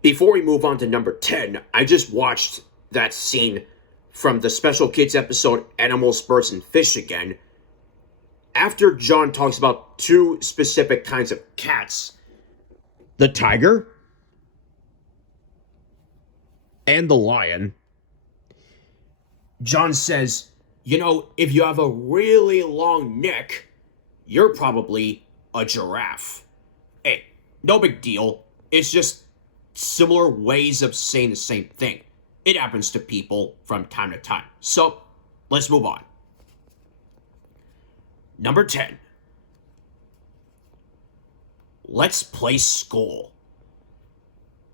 Before we move on to number 10, I just watched that scene from the Special Kids episode Animals, Birds, and Fish again. After John talks about two specific kinds of cats, the tiger and the lion, John says, if you have a really long neck, you're probably a giraffe. Hey, no big deal. It's just similar ways of saying the same thing. It happens to people from time to time. So, let's move on. Number 10. Let's play school.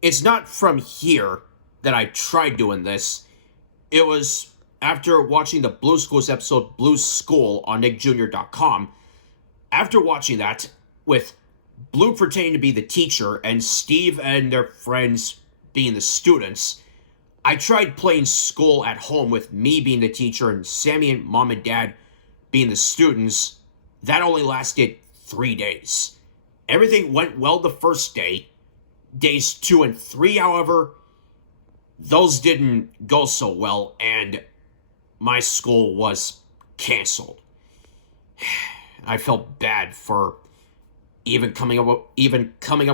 It's not from here that I tried doing this. It was after watching the Blue Schools episode Blue School on nickjr.com. After watching that, with Blue pretending to be the teacher and Steve and their friends being the students, I tried playing school at home with me being the teacher and Sammy and Mom and Dad being the students. That only lasted 3 days. Everything went well the first day. Days 2 and 3, however, those didn't go so well, and my school was canceled. I felt bad for even coming up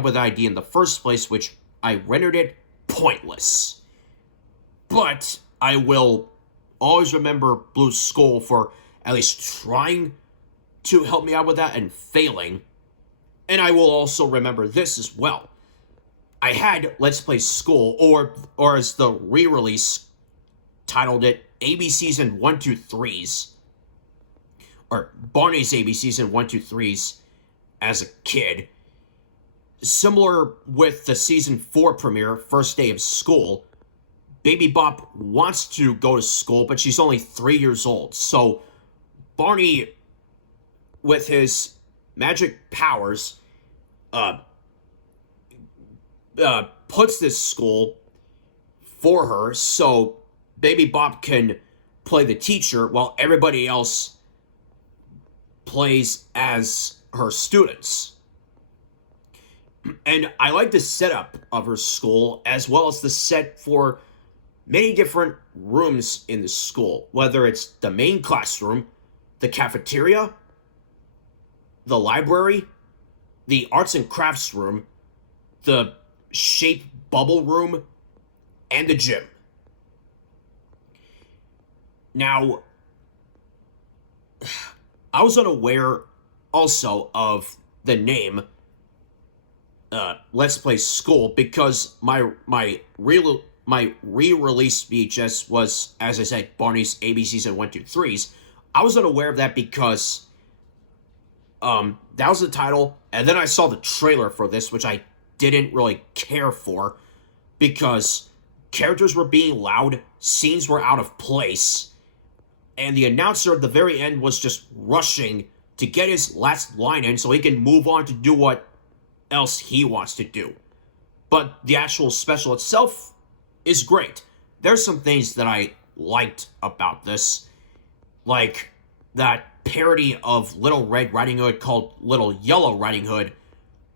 with the idea in the first place, which I rendered it pointless. But I will always remember Blue School for at least trying to help me out with that and failing. And I will also remember this as well. I had Let's Play School, or as the re-release titled it, ABCs and 1-2-3s, or Barney's ABCs and 1-2-3s as a kid. Similar with the season 4 premiere, first day of school, Baby Bop wants to go to school, but she's only 3 years old. So Barney, with his magic powers, puts this school for her so Baby Bop can play the teacher while everybody else plays as her students. And I like the setup of her school, as well as the set for many different rooms in the school, whether it's the main classroom, the cafeteria, the library, the arts and crafts room, the shape bubble room, and the gym. Now, I was unaware also of the name Let's Play School because my re-release VHS was, as I said, Barney's ABCs and 1-2-3s. I was unaware of that because that was the title, and then I saw the trailer for this, which I didn't really care for because characters were being loud, scenes were out of place, and the announcer at the very end was just rushing to get his last line in so he can move on to do what else he wants to do. But the actual special itself is great. There's some things that I liked about this, like that parody of Little Red Riding Hood called Little Yellow Riding Hood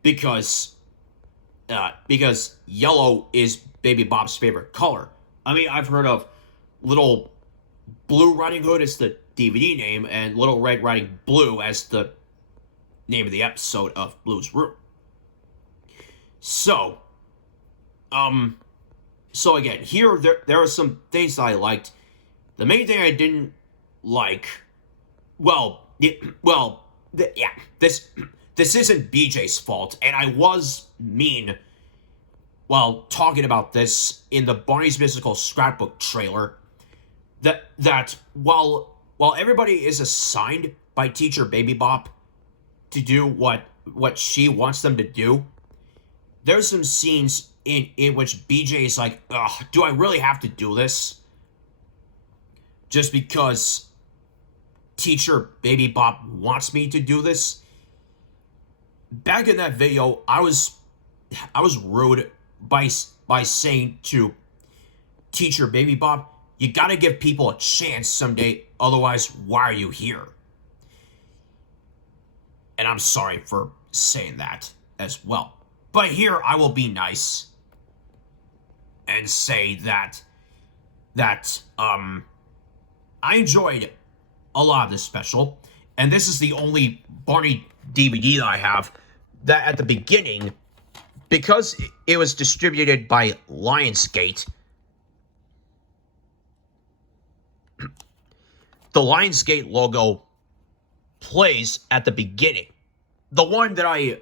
because yellow is Baby Bop's favorite color. I mean, I've heard of Little Blue Riding Hood as the DVD name and Little Red Riding Blue as the name of the episode of Blue's Room. So again, here there are some things that I liked. The main thing I didn't like, this isn't BJ's fault, and I was mean while talking about this in the Barney's Mystical Scrapbook trailer. That while everybody is assigned by teacher Baby Bop to do what she wants them to do, there's some scenes in which BJ is like, ugh, do I really have to do this? Just because teacher Baby Bop wants me to do this? Back in that video, I was rude by saying to teacher Baby Bop, you gotta give people a chance someday, otherwise why are you here? And I'm sorry for saying that as well. But here I will be nice. and say that I enjoyed a lot of this special, and this is the only Barney DVD that I have that at the beginning, because it was distributed by Lionsgate, the Lionsgate logo plays at the beginning. The one that I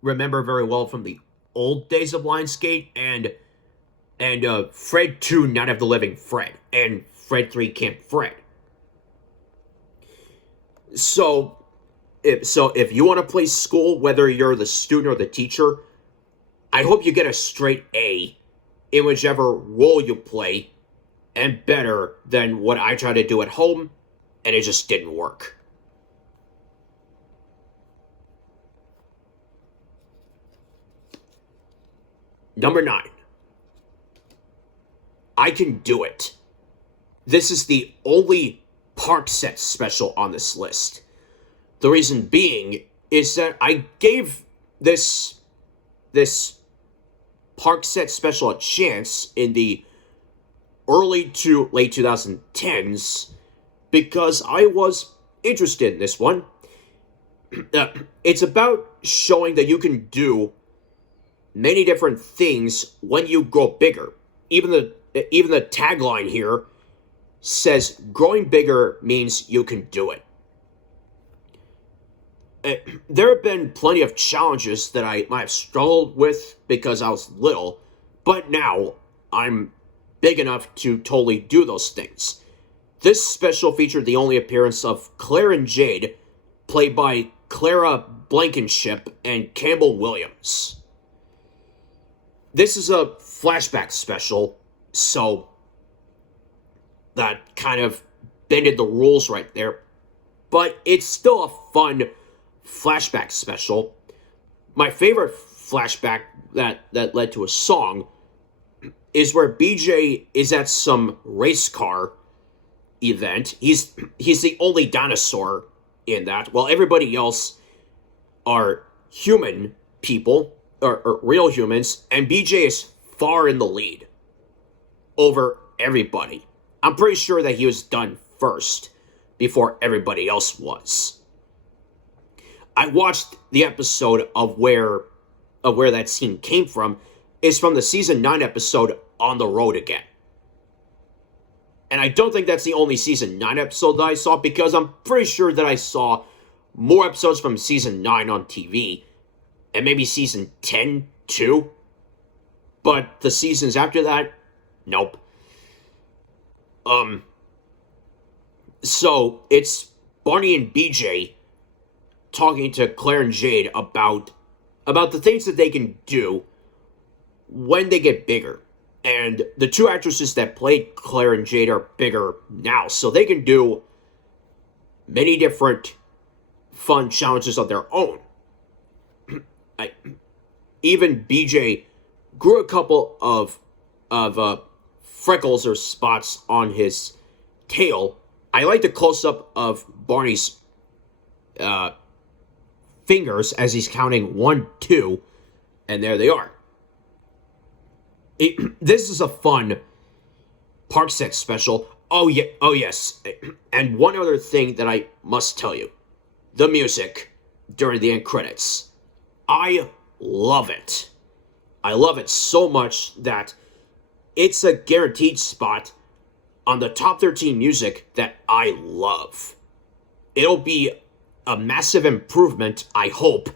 remember very well from the old days of Lionsgate, and Fred 2, Night of the Living Fred, and Fred 3, Camp Fred. So if you want to play school, whether you're the student or the teacher, I hope you get a straight A in whichever role you play, and better than what I tried to do at home, and it just didn't work. Number 9. I Can Do It. This is the only park set special on this list. The reason being is that I gave this park set special a chance in the early to late 2010s because I was interested in this one. It's about showing that you can do many different things when you grow bigger. Even the tagline here says growing bigger means you can do it. There have been plenty of challenges that I might have struggled with because I was little, but now I'm big enough to totally do those things. This special featured the only appearance of Claire and Jade, played by Clara Blankenship and Campbell Williams. This is a flashback special, so that kind of bended the rules right there. But it's still a fun flashback special. My favorite flashback that led to a song is where BJ is at some race car event. He's the only dinosaur in that, while everybody else are human people, or real humans, and BJ is far in the lead over everybody. I'm pretty sure that he was done first before everybody else was. I watched the episode of where that scene came from. Is from the season 9 episode On the Road Again. And I don't think that's the only season 9 episode that I saw, because I'm pretty sure that I saw more episodes from season 9 on TV, and maybe season 10 too. But the seasons after that, nope. So it's Barney and BJ talking to Claire and Jade about the things that they can do when they get bigger. And the two actresses that played Claire and Jade are bigger now, so they can do many different fun challenges of their own. Even BJ grew a couple of freckles or spots on his tail. I like the close-up of Barney's fingers as he's counting 1, 2, and there they are. This is a fun park set special. Oh yes. And one other thing that I must tell you. The music during the end credits. I love it. I love it so much that it's a guaranteed spot on the top 13 music that I love. It'll be a massive improvement, I hope,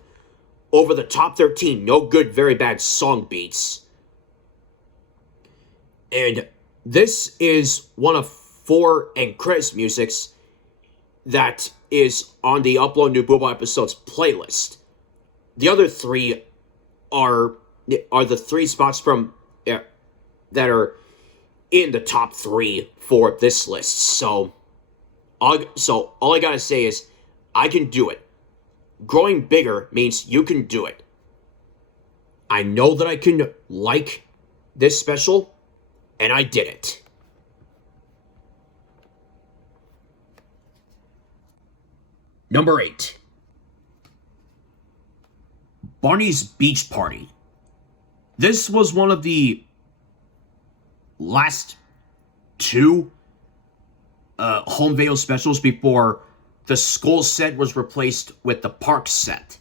over the top 13 No Good, Very Bad song beats. And this is one of 4 end credits musics that is on the Upload New Booba Episodes playlist. The other 3 are the 3 spots from that are in the top 3 for this list. So all I gotta say is, I can do it. Growing bigger means you can do it. I know that I can like this special, and I did it. Number 8. Barney's Beach Party. This was one of the last two home video specials before the school set was replaced with the park set.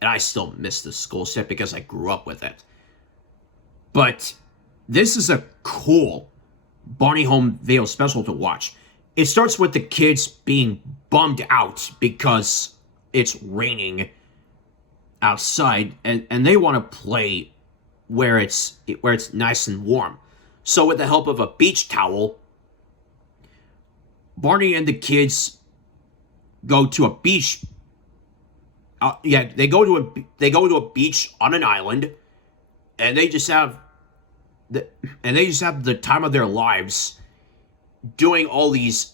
And I still miss the school set because I grew up with it. But this is a cool Barney home video special to watch. It starts with the kids being bummed out because it's raining outside, and they want to play where it's nice and warm. So with the help of a beach towel, Barney and the kids go to a beach. They go to a beach on an island, and they just have the time of their lives doing all these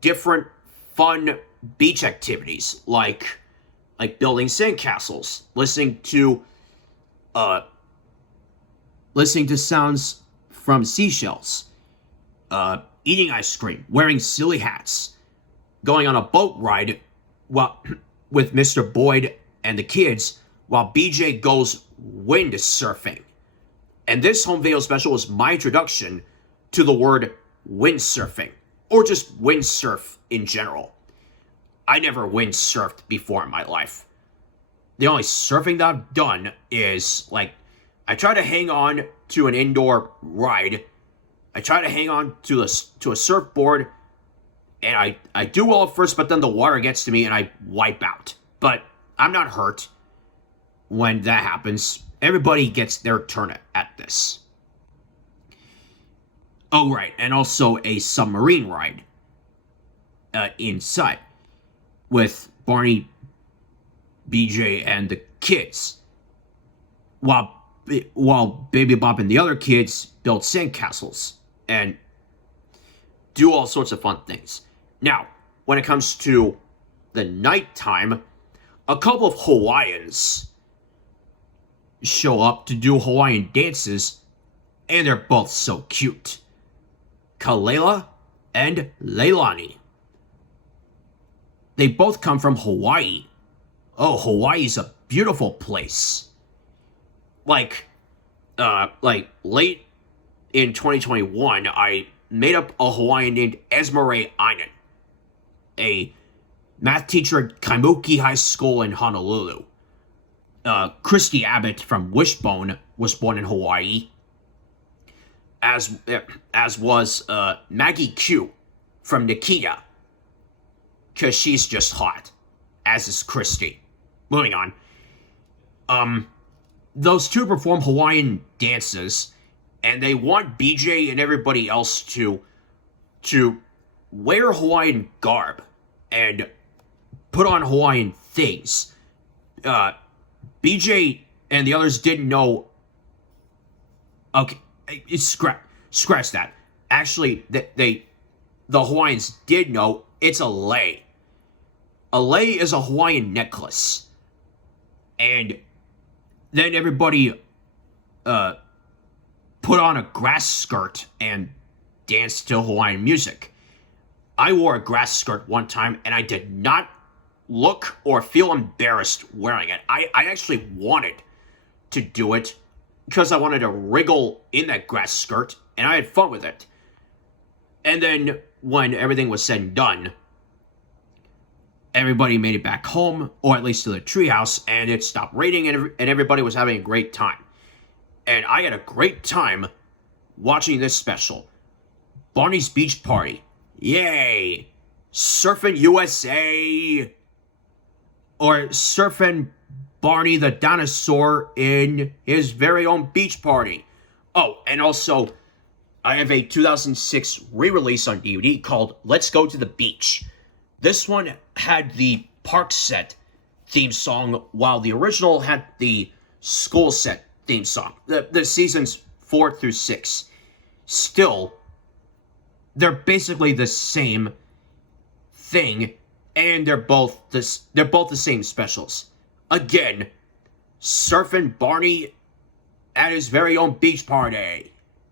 different fun beach activities, like building sandcastles, listening to sounds from seashells, eating ice cream, wearing silly hats, going on a boat ride with Mr. Boyd and the kids while BJ goes windsurfing. And this home video special was my introduction to the word windsurfing, or just windsurf in general. I never windsurfed before in my life. The only surfing that I've done is, I try to hang on to an indoor ride. I try to hang on to a surfboard, and I do well at first, but then the water gets to me and I wipe out. But I'm not hurt when that happens. Everybody gets their turn at this. Oh, right, and also a submarine ride inside with Barney, BJ, and the kids, while Baby Bob and the other kids build sandcastles and do all sorts of fun things. Now, when it comes to the nighttime, a couple of Hawaiians show up to do Hawaiian dances, and they're both so cute. Kalela and Leilani. They both come from Hawaii. Oh, Hawaii's a beautiful place. Like late in 2021, I made up a Hawaiian named Esmeralda Ainen, a math teacher at Kaimuki High School in Honolulu. Christy Abbott from Wishbone was born in Hawaii, as was Maggie Q from Nikita, because she's just hot, as is Christy. Moving on. Those two perform Hawaiian dances, and they want BJ and everybody else to wear Hawaiian garb and put on Hawaiian things. BJ and the others didn't know. Okay, scratch that. Actually, the Hawaiians did know it's a lei. A lei is a Hawaiian necklace, and then everybody put on a grass skirt and danced to Hawaiian music. I wore a grass skirt one time, and I did not look or feel embarrassed wearing it. I actually wanted to do it because I wanted to wriggle in that grass skirt, and I had fun with it. And then when everything was said and done, everybody made it back home, or at least to the treehouse, and it stopped raining, and everybody was having a great time. And I had a great time watching this special. Barney's Beach Party. Yay! Surfing USA! Or surfing Barney the dinosaur in his very own beach party. Oh, and also, I have a 2006 re-release on DVD called Let's Go to the Beach. This one had the park set theme song, while the original had the school set theme song. The seasons 4 through 6. Still, they're basically the same thing, and they're both the same specials. Again, surfing Barney at his very own beach party.